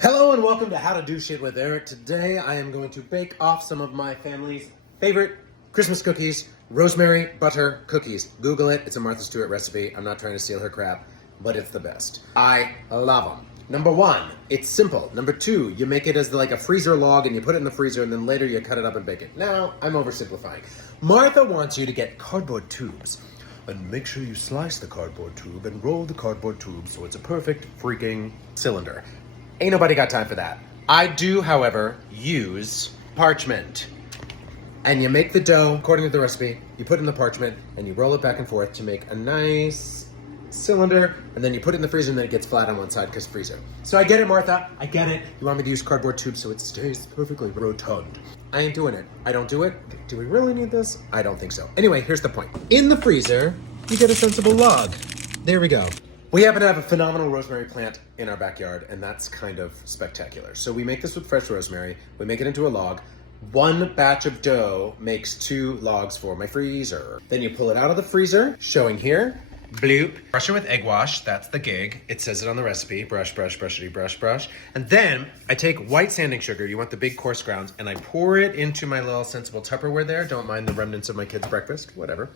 Hello and welcome to How to Do Shit with Eric. Today I am going to bake off some of my family's favorite Christmas cookies, Rosemary Butter Cookies. Google it, it's a Martha Stewart recipe. I'm not trying to steal her crap, but it's the best. I love them. Number one, it's simple. Number two, you make it as like a freezer log and you put it in the freezer and then later you cut it up and bake it. Now, I'm oversimplifying. Martha wants you to get cardboard tubes. And make sure you slice the cardboard tube and roll the cardboard tube so it's a perfect freaking cylinder. Ain't nobody got time for that. I do, however, use parchment. And you make the dough according to the recipe, you put it in the parchment, and you roll it back and forth to make a nice cylinder, and then you put it in the freezer and then it gets flat on one side because freezer. So I get it, Martha, I get it. You want me to use cardboard tubes so it stays perfectly rotund. I ain't doing it. I don't do it. Do we really need this? I don't think so. Anyway, here's the point. In the freezer, you get a sensible log. There we go. We happen to have a phenomenal rosemary plant in our backyard, and that's kind of spectacular. So we make this with fresh rosemary, we make it into a log. One batch of dough makes 2 logs for my freezer. Then you pull it out of the freezer, showing here, bloop. Brush it with egg wash, that's the gig. It says it on the recipe, brush, brush, brushity, brush, brush. And then I take white sanding sugar, you want the big coarse grounds, and I pour it into my little sensible Tupperware there. Don't mind the remnants of my kids' breakfast, whatever.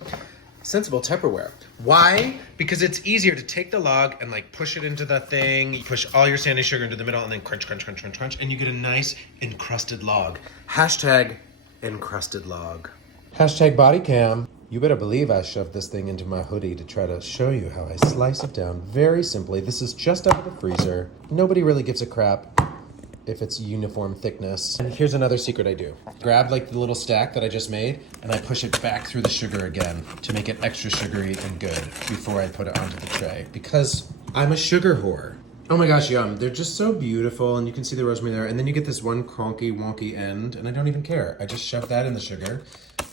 Sensible Tupperware. Why? Because it's easier to take the log and like push it into the thing, you push all your sanding sugar into the middle and then crunch, crunch, crunch, crunch, crunch, and you get a nice encrusted log. Hashtag encrusted log. Hashtag body cam. You better believe I shoved this thing into my hoodie to try to show you how I slice it down very simply. This is just out of the freezer. Nobody really gives a crap if it's uniform thickness. And here's another secret I do. Grab like the little stack that I just made and I push it back through the sugar again to make it extra sugary and good before I put it onto the tray because I'm a sugar whore. Oh my gosh, yum. They're just so beautiful and you can see the rosemary there and then you get this one cronky wonky end and I don't even care. I just shove that in the sugar,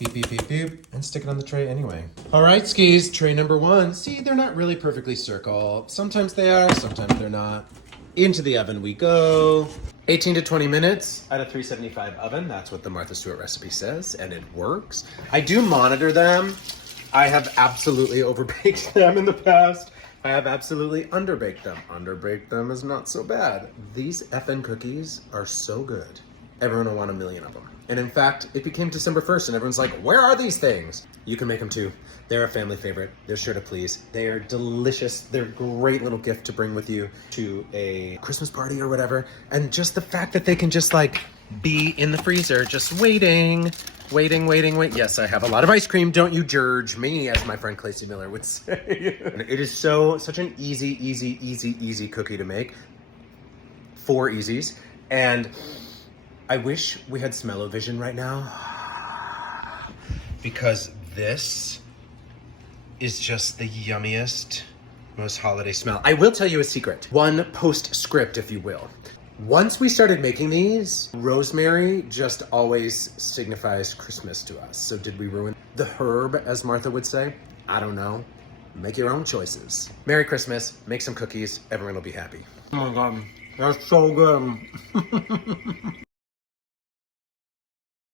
beep, beep, beep, beep, and stick it on the tray anyway. All right, skis, tray number 1. See, they're not really perfectly circle. Sometimes they are, sometimes they're not. Into the oven we go. 18 to 20 minutes at a 375 oven. That's what the Martha Stewart recipe says, and it works. I do monitor them. I have absolutely overbaked them in the past. I have absolutely underbaked them. Underbaked them is not so bad. These effing cookies are so good. Everyone will want a million of them. And in fact, it became December 1st and everyone's like, where are these things? You can make them too. They're a family favorite. They're sure to please. They are delicious. They're a great little gift to bring with you to a Christmas party or whatever. And just the fact that they can just like be in the freezer, just waiting. Yes, I have a lot of ice cream. Don't you judge me, as my friend Claycy Miller would say. It is such an easy cookie to make. 4 easies. And I wish we had smell-o-vision right now because this is just the yummiest, most holiday smell. I will tell you a secret. One postscript, if you will. Once we started making these, rosemary just always signifies Christmas to us. So did we ruin the herb, as Martha would say? I don't know. Make your own choices. Merry Christmas, make some cookies, everyone will be happy. Oh my God, that's so good.